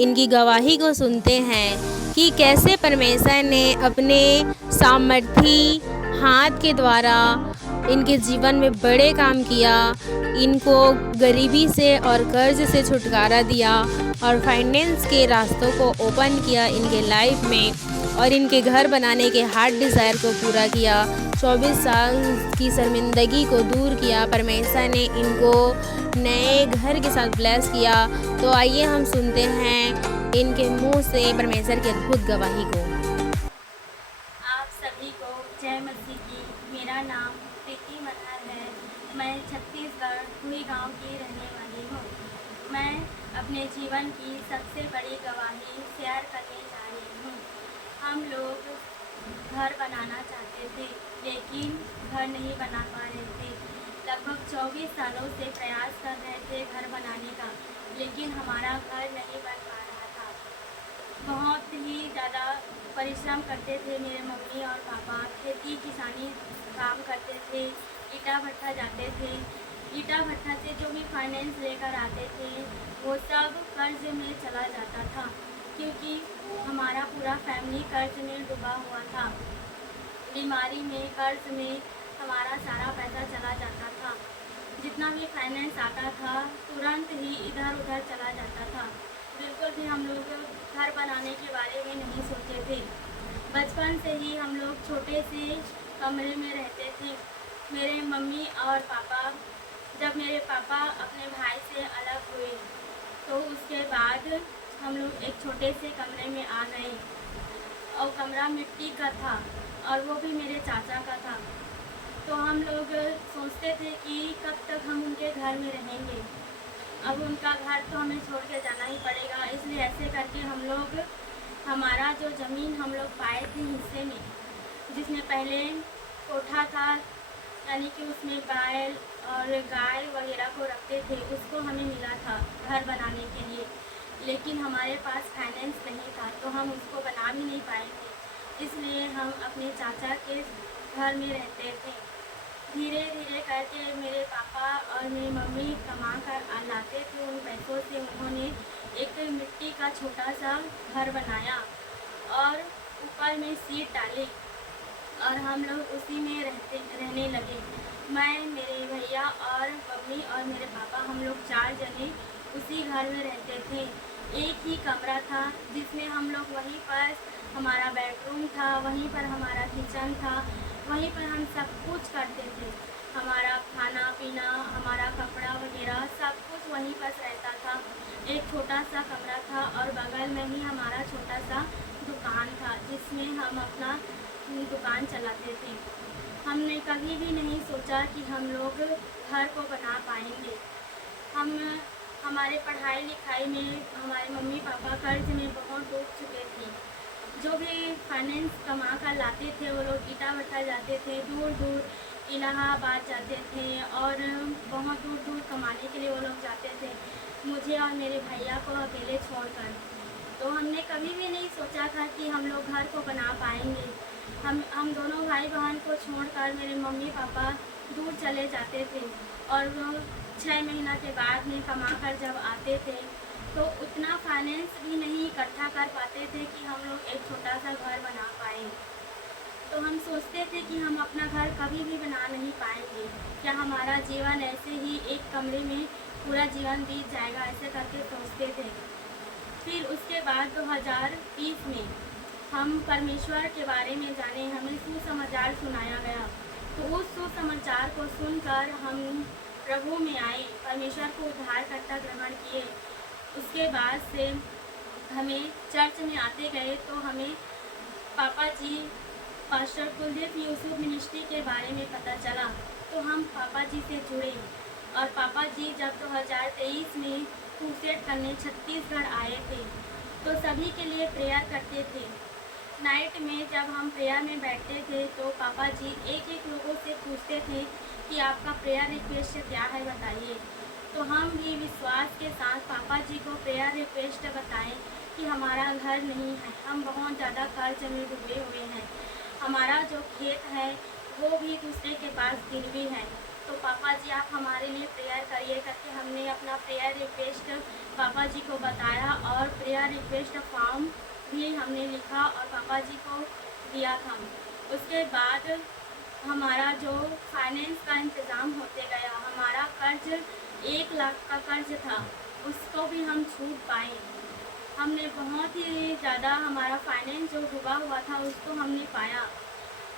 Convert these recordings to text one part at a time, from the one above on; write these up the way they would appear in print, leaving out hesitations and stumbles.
इनकी गवाही को सुनते हैं कि कैसे परमेश्वर ने अपने सामर्थी हाथ के द्वारा इनके जीवन में बड़े काम किया, इनको गरीबी से और कर्ज से छुटकारा दिया और फाइनेंस के रास्तों को ओपन किया इनके लाइफ में, और इनके घर बनाने के हार्ट डिज़ायर को पूरा किया। 24 साल की शर्मिंदगी को दूर किया। परमेश्वर ने इनको नए घर के साथ ब्लेस किया। तो आइए हम सुनते हैं इनके मुंह से परमेश्वर की अद्भुत गवाही को। आप सभी को जय मसीह की। मेरा नाम प्रीति मनहर है। मैं छत्तीसगढ़ हुई गांव की रहने वाली हूँ। मैं अपने जीवन की सबसे बड़ी गवाही शेयर करने जा रही हूँ। हम लोग घर बनाना चाहते थे, लेकिन घर नहीं बना पा रहे थे। लगभग 24 सालों से प्रयास कर रहे थे घर बनाने का, लेकिन हमारा घर नहीं बन पा रहा था। बहुत ही ज़्यादा परिश्रम करते थे मेरे मम्मी और पापा। खेती किसानी काम करते थे, ईटा भट्टा जाते थे। ईटा भट्टा से जो भी फाइनेंस लेकर आते थे वो सब कर्ज में चला जाता था, क्योंकि हमारा पूरा फैमिली कर्ज में डूबा हुआ था। बीमारी में, कर्ज में हमारा सारा पैसा चला जाता था। जितना भी फाइनेंस आता था तुरंत ही इधर उधर चला जाता था। बिल्कुल भी हम लोग घर बनाने के बारे में नहीं सोचे थे। बचपन से ही हम लोग छोटे से कमरे में रहते थे। मेरे मम्मी और पापा, जब मेरे पापा अपने भाई से अलग हुए तो उसके बाद हम लोग एक छोटे से कमरे में आ गए, और कमरा मिट्टी का था और वो भी मेरे चाचा का था। तो हम लोग सोचते थे कि कब तक हम उनके घर में रहेंगे। अब उनका घर तो हमें छोड़ के जाना ही पड़ेगा, इसलिए ऐसे करके हम लोग हमारा जो ज़मीन हम लोग पाए थे हिस्से में, जिसमें पहले कोठा था, यानी कि उसमें बैल और गाय वगैरह को रखते थे, उसको हमें मिला था घर बनाने के लिए। लेकिन हमारे पास फाइनेंस नहीं था तो हम उसको बना भी नहीं पाएंगे, इसलिए हम अपने चाचा के घर में रहते थे। धीरे धीरे करके मेरे पापा और मेरी मम्मी कमा कर लाते थे। उन पैसों से उन्होंने एक मिट्टी का छोटा सा घर बनाया और ऊपर में सीट डाली, और हम लोग उसी में रहने लगे। मैं, मेरे भैया और मम्मी और मेरे पापा, हम लोग 4 जने उसी घर में रहते थे। एक ही कमरा था जिसमें हम लोग, वहीं पर हमारा बेडरूम था, वहीं पर हमारा किचन था, वहीं पर हम सब कुछ करते थे। हमारा खाना पीना, हमारा कपड़ा वगैरह सब कुछ वहीं पर रहता था। एक छोटा सा कमरा था और बगल में ही हमारा छोटा सा दुकान था, जिसमें हम अपना दुकान चलाते थे। हमने कभी भी नहीं सोचा कि हम लोग घर को बना पाएंगे। हमारे पढ़ाई लिखाई में हमारे मम्मी पापा कर्ज में बहुत डूब चुके थे। जो भी फाइनेंस कमा कर लाते थे वो लोग ईटा भट्टा जाते थे, दूर दूर इलाहाबाद जाते थे और बहुत दूर दूर कमाने के लिए वो लोग जाते थे, मुझे और मेरे भैया को अकेले छोड़कर। तो हमने कभी भी नहीं सोचा था कि हम लोग घर को बना पाएंगे। हम दोनों भाई बहन को छोड़कर मेरे मम्मी पापा दूर चले जाते थे, और वो 6 महीना के बाद में कमा कर जब आते थे तो उतना फाइनेंस भी नहीं इकट्ठा कर पाते थे कि हम लोग एक छोटा सा घर बना पाए। तो हम सोचते थे कि हम अपना घर कभी भी बना नहीं पाएंगे, क्या हमारा जीवन ऐसे ही एक कमरे में पूरा जीवन बीत जाएगा, ऐसे करके सोचते थे। फिर उसके बाद 2020 में हम परमेश्वर के बारे में जाने, हमें सुसमाचार सुनाया गया। तो उस सुसमाचार को सुनकर हम प्रभु में आए, परमेश्वर को उद्धारकर्ता ग्रहण किए। उसके बाद से हमें चर्च में आते गए तो हमें पापा जी, पास्टर कुलदीप यूसुफ मिनिस्ट्री के बारे में पता चला। तो हम पापा जी से जुड़े, और पापा जी जब 2023 में क्रूसेड करने छत्तीसगढ़ आए थे तो सभी के लिए प्रेयर करते थे। नाइट में जब हम प्रेयर में बैठते थे तो पापा जी एक एक लोगों से पूछते थे कि आपका प्रेयर रिक्वेस्ट क्या है, बताइए। तो हम भी विश्वास के साथ पापा जी को प्रेयर रिक्वेस्ट बताएं कि हमारा घर नहीं है, हम बहुत ज़्यादा कर्ज में डूबे हुए हैं, हमारा जो खेत है वो भी दूसरे के पास गिरवी है। तो पापा जी आप हमारे लिए प्रेयर करिए करके हमने अपना प्रेयर रिक्वेस्ट पापा जी को बताया और प्रेयर रिक्वेस्ट फॉर्म भी हमने लिखा और पापा जी को दिया था। उसके बाद हमारा जो फाइनेंस का इंतज़ाम होते गया, हमारा कर्ज 1 लाख का कर्ज था, उसको भी हम छूट पाए। हमने बहुत ही ज़्यादा हमारा फाइनेंस जो डूबा हुआ था उसको हमने पाया।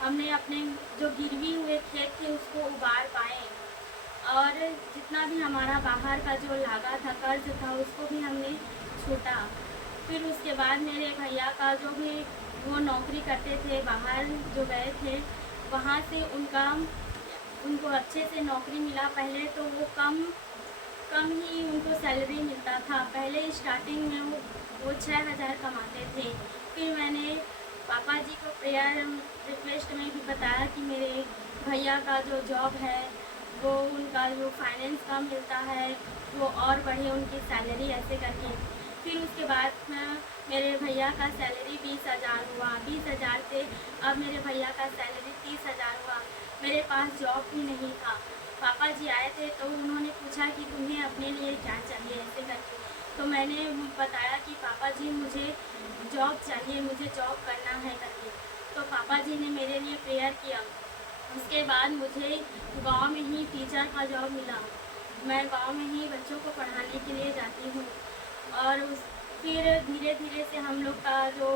हमने अपने जो गिरवी हुए खेत थे उसको उबार पाए और जितना भी हमारा बाहर का जो लागा था कर्ज था उसको भी हमने छूटा। फिर उसके बाद मेरे भैया का जो भी वो नौकरी करते थे बाहर जो गए थे, वहाँ से उनको अच्छे से नौकरी मिला। पहले तो वो कम ही उनको सैलरी मिलता था। पहले स्टार्टिंग में वो 6,000 कमाते थे। फिर मैंने पापा जी को प्रेयर रिक्वेस्ट में भी बताया कि मेरे भैया का जो जॉब है वो उनका जो फाइनेंस का मिलता है वो और बढ़े उनकी सैलरी ऐसे करके। फिर उसके बाद मेरे भैया का सैलरी 20,000 हुआ। 20,000 से अब मेरे भैया का सैलरी 30,000 हुआ। मेरे पास जॉब भी नहीं था। पापा जी आए थे तो उन्होंने पूछा कि तुम्हें अपने लिए क्या चाहिए ऐसे करके। तो मैंने बताया कि पापा जी मुझे जॉब चाहिए, मुझे जॉब करना है करके। तो पापा जी ने मेरे लिए प्रेयर किया। उसके बाद मुझे गांव में ही टीचर का जॉब मिला। मैं गांव में ही बच्चों को पढ़ाने के लिए जाती हूँ। और फिर धीरे धीरे से हम लोग का जो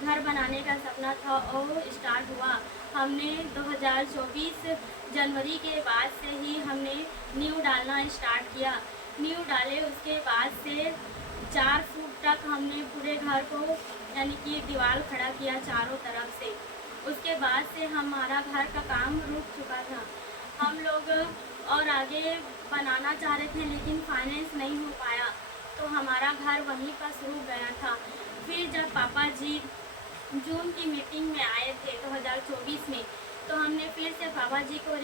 घर बनाने का सपना था वो स्टार्ट हुआ। हमने 2024 जनवरी के बाद से ही हमने नींव डालना स्टार्ट किया। नींव डाले उसके बाद से 4 फुट तक हमने पूरे घर को यानी कि दीवार खड़ा किया चारों तरफ से। उसके बाद से हमारा घर का काम रुक चुका था। हम लोग और आगे बनाना चाह रहे थे लेकिन फाइनेंस नहीं हो पाया तो हमारा घर वहीं पर रुक गया था। फिर जब पापा जी जून की मीटिंग में आए थे 2024 में, तो हमने फिर से पापा जी को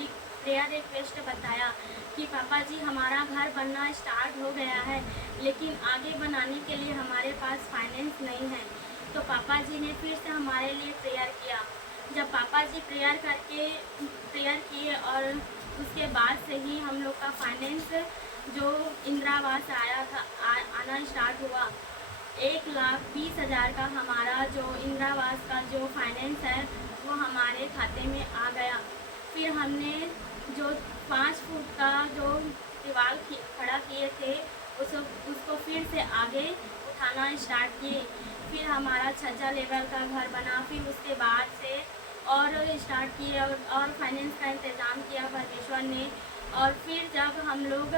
प्रेयर रिक्वेस्ट बताया कि पापा जी हमारा घर बनना स्टार्ट हो गया है लेकिन आगे बनाने के लिए हमारे पास फाइनेंस नहीं है। तो पापा जी ने फिर से हमारे लिए प्रेयर किया। जब पापा जी प्रेयर किए और उसके बाद से ही हम लोग का फाइनेंस जो इंदिरा आवास आया था आना स्टार्ट हुआ। 1,20,000 का हमारा जो इंदिरा आवास का जो फाइनेंस है वो हमारे खाते में आ गया। फिर हमने जो 5 फुट का जो दीवार खड़ा किए थे उसको फिर से आगे उठाना स्टार्ट किए। फिर हमारा 6 लेवल का घर बना। फिर उसके बाद से और स्टार्ट किए और फाइनेंस का इंतज़ाम किया परमेश्वर ने। और फिर जब हम लोग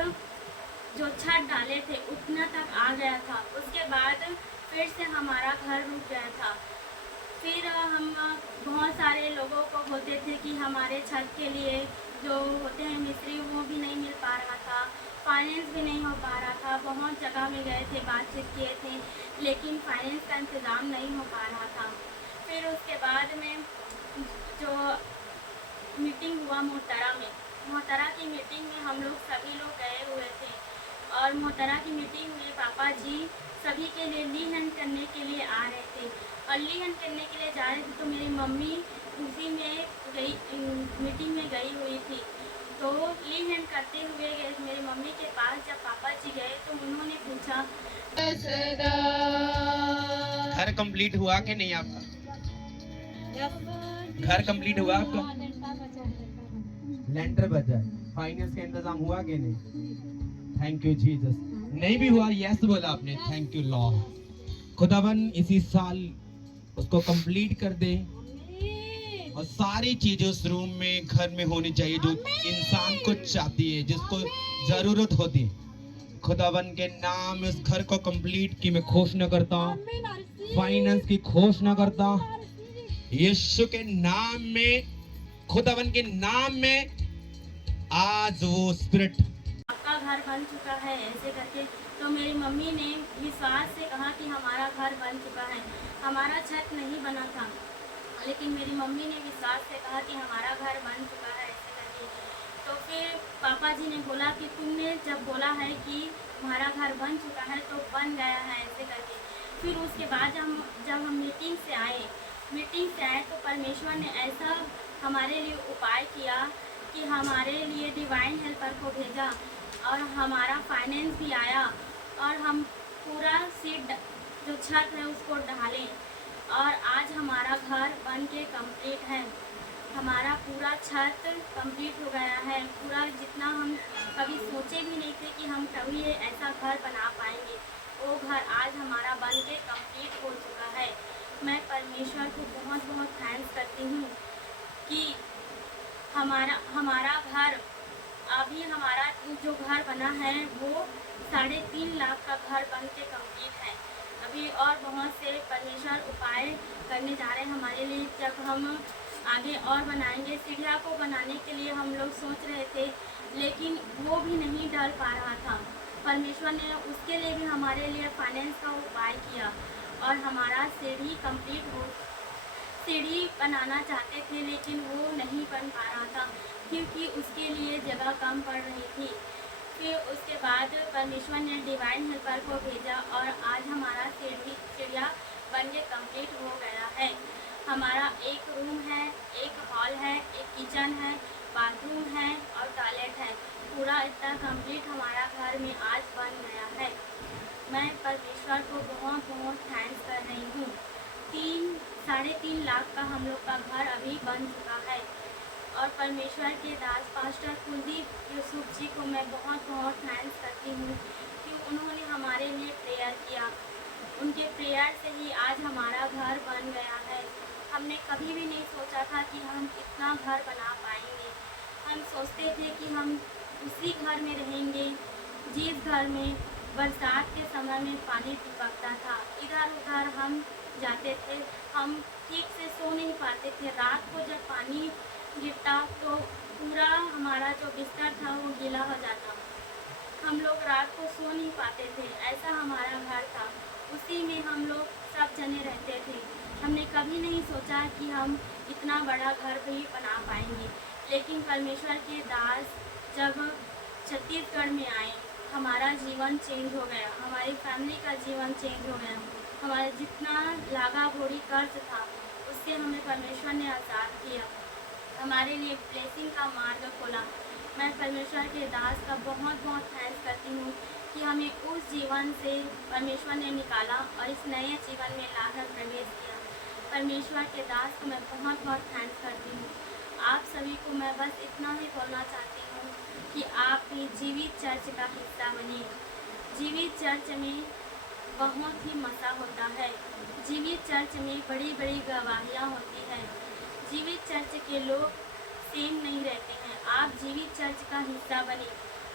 जो छत डाले थे उतना तक आ गया था, उसके बाद फिर से हमारा घर रुक गया था। फिर हम बहुत सारे लोगों को होते थे कि हमारे छत के लिए जो होते हैं मिस्त्री वो भी नहीं मिल पा रहा था, फाइनेंस भी नहीं हो पा रहा था। बहुत जगह में गए थे, बातचीत किए थे लेकिन फाइनेंस का इंतज़ाम नहीं हो पा रहा था। फिर उसके बाद में जो मीटिंग हुआ मोहतरा की मीटिंग में हम लोग सभी लोग गए हुए थे और मोहतरा की मीटिंग में पापा जी सभी के लिए ली हैंड करने के लिए आ रहे थे और ली हैंड करने के लिए जा रहे थे। तो मेरी मम्मी उसी में मीटिंग में गई हुई थी। तो ली हैंड करते हुए मेरी मम्मी के पास जब पापा जी गए तो उन्होंने पूछा घर कंप्लीट हुआ कि नहीं आपका? घर कंप्लीट हुआ आपका? लेंटर बचा है, फाइनेंस का इंतजाम हुआ कि नहीं? Thank you Jesus. नहीं भी हुआ, यस बोला आपने, थैंक यू लॉर्ड। खुदावन इसी साल उसको कंप्लीट कर दे और सारी चीजें उस रूम में घर में होनी चाहिए जो इंसान को चाहती है, जिसको जरूरत होती है। खुदावन के नाम में उस घर को कंप्लीट की मैं घोषणा करता हूँ, फाइनेंस की घोषणा करता हूँ यीशु के नाम में, खुदावन के नाम में। आज वो स्पिरिट आपका घर बन चुका है ऐसे करके। तो मेरी मम्मी ने विश्वास से कहा कि हमारा घर बन चुका है। हमारा छत नहीं बना था लेकिन मेरी मम्मी ने विश्वास से कहा कि हमारा घर बन चुका है ऐसे करके। तो फिर पापा जी ने बोला कि तुमने जब बोला है कि हमारा घर बन चुका है तो बन गया है ऐसे करके। फिर उसके बाद जब हम मीटिंग से आए तो परमेश्वर ने ऐसा हमारे लिए उपाय किया कि हमारे लिए डिवाइन हेल्पर को भेजा और हमारा फाइनेंस भी आया और हम पूरा सीट जो छत है उसको ढालें और आज हमारा घर बन के कंप्लीट है। हमारा पूरा छत कंप्लीट हो गया है। पूरा जितना हम कभी सोचे भी नहीं थे कि हम कभी ऐसा घर बना पाएंगे, वो घर आज हमारा बन के कंप्लीट हो चुका है। मैं परमेश्वर को बहुत बहुत थैंक्स करती हूँ कि हमारा घर अभी हमारा जो घर बना है वो 3.5 लाख का घर बन के कंप्लीट है। अभी और बहुत से परमेश्वर उपाय करने जा रहे हैं हमारे लिए। जब हम आगे और बनाएंगे, सीढ़िया को बनाने के लिए हम लोग सोच रहे थे, लेकिन वो भी नहीं डल पा रहा था। परमेश्वर ने उसके लिए भी हमारे लिए फाइनेंस का उपाय किया और हमारा सीढ़ी बनाना चाहते थे, लेकिन वो नहीं बन पा रहा था क्योंकि उसके लिए जगह कम पड़ रही थी। फिर उसके बाद परमेश्वर ने डिवाइन हेल्पर को भेजा और आज हमारा सीढ़िया बन के कंप्लीट हो गया है। हमारा एक रूम है, एक हॉल है, एक किचन है, बाथरूम है और टॉयलेट है। पूरा इतना कंप्लीट हमारा घर में आज बन गया है। मैं परमेश्वर को बहुत बहुत थैंक्स कर रही हूँ। 3.5 लाख का हम लोग का घर अभी बन चुका है और परमेश्वर के दास पास्टर कुलदीप यूसुफ जी को मैं बहुत बहुत थैंक्स करती हूँ कि उन्होंने हमारे लिए प्रेयर किया। उनके प्रेयर से ही आज हमारा घर बन गया है। हमने कभी भी नहीं सोचा था कि हम इतना घर बना पाएंगे। हम सोचते थे कि हम उसी घर में रहेंगे जिस घर में बरसात के समय में पानी टपकता था। इधर उधर हम जाते थे, हम ठीक से सो नहीं पाते थे। रात को जब पानी गिरता तो पूरा हमारा जो बिस्तर था वो गीला हो जाता। हम लोग रात को सो नहीं पाते थे। ऐसा हमारा घर था, उसी में हम लोग सब जने रहते थे। हमने कभी नहीं सोचा कि हम इतना बड़ा घर भी बना पाएंगे, लेकिन परमेश्वर के दास जब छत्तीसगढ़ में आए, हमारा जीवन चेंज हो गया। हमारी फैमिली का जीवन चेंज हो गया। हमारा जितना लागा भोरी कर्ज था उससे हमें परमेश्वर ने आज़ाद किया, हमारे लिए ब्लेसिंग का मार्ग खोला। मैं परमेश्वर के दास का बहुत बहुत थैंक्स करती हूँ कि हमें उस जीवन से परमेश्वर ने निकाला और इस नए जीवन में लाकर प्रवेश किया। परमेश्वर के दास को मैं बहुत बहुत थैंक्स करती हूँ। आप सभी को मैं बस इतना ही बोलना चाहती हूँ कि आप भी जीवित चर्च का हिस्सा बनिए। जीवित चर्च में बहुत ही मज़ा होता है। जीवित चर्च में बड़ी बड़ी गवाहियाँ होती हैं। जीवित चर्च के लोग सेम नहीं रहते हैं। आप जीवित चर्च का हिस्सा बने।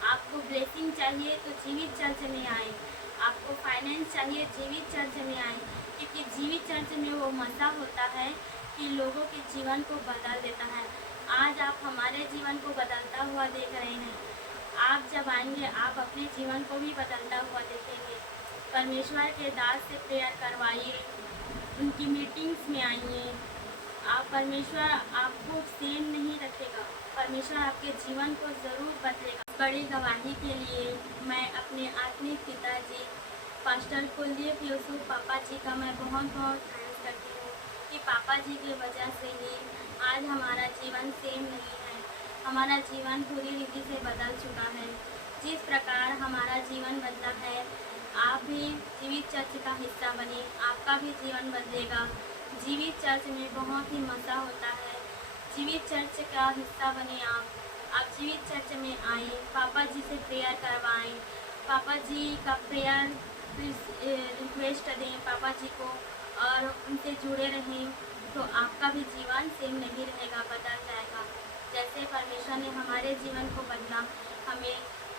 आपको ब्लेसिंग चाहिए तो जीवित चर्च में आए। आपको फाइनेंस चाहिए, जीवित चर्च में आए, क्योंकि जीवित चर्च में वो मज़ा होता है कि लोगों के जीवन को बदल देता है। आज आप हमारे जीवन को बदलता हुआ देख रहे हैं। आप जब आएंगे आप अपने जीवन को भी बदलता हुआ देखेंगे। परमेश्वर के दास से प्रेयर करवाइए, उनकी मीटिंग्स में आइए। आप परमेश्वर आपको सेम नहीं रखेगा। परमेश्वर आपके जीवन को ज़रूर बदलेगा। बड़ी गवाही के लिए मैं अपने आत्मिक पिताजी पास्टर कुलदीप यूसुफ पापा जी का मैं बहुत बहुत थैंक्स करती हूँ कि पापा जी की वजह से ही आज हमारा जीवन सेम नहीं है। हमारा जीवन पूरी रीति से बदल चुका है। जिस प्रकार हमारा जीवन बदला है, आप भी जीवित चर्च का हिस्सा बनिए, आपका भी जीवन बदलेगा। जीवित चर्च में बहुत ही मज़ा होता है। जीवित चर्च का हिस्सा बने आप जीवित चर्च में आए, पापा जी से प्रेयर करवाएं, पापा जी का प्रेयर रिक्वेस्ट दें पापा जी को और उनसे जुड़े रहें, तो आपका भी जीवन सेम नहीं रहेगा, बदल जाएगा। जैसे परमेश्वर ने हमारे जीवन को बदला, हमें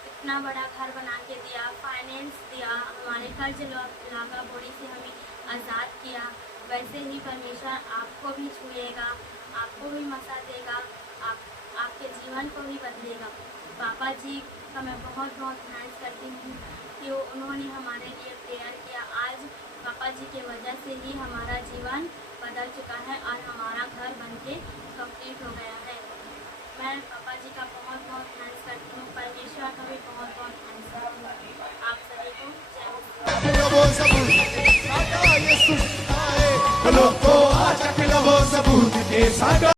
इतना बड़ा घर बना के दिया, फाइनेंस दिया, हमारे कर्ज लागा बोरी से हमें आज़ाद किया, वैसे ही परमेश्वर आपको भी छुएगा, आपको भी मसा देगा, आपके जीवन को भी बदलेगा। पापा जी का मैं बहुत बहुत थैंक्स करती हूँ कि उन्होंने हमारे लिए प्रेयर किया। आज पापा जी के वजह से ही हमारा जीवन बदल चुका है और हमारा घर बनके कंप्लीट हो गया है। मैं पापा जी का बहुत बहुत थैंक्स करती हूँ। परमेश्वर का भी बहुत बहुत थैंक्स करती हूँ। आप सभी को जय मसीह।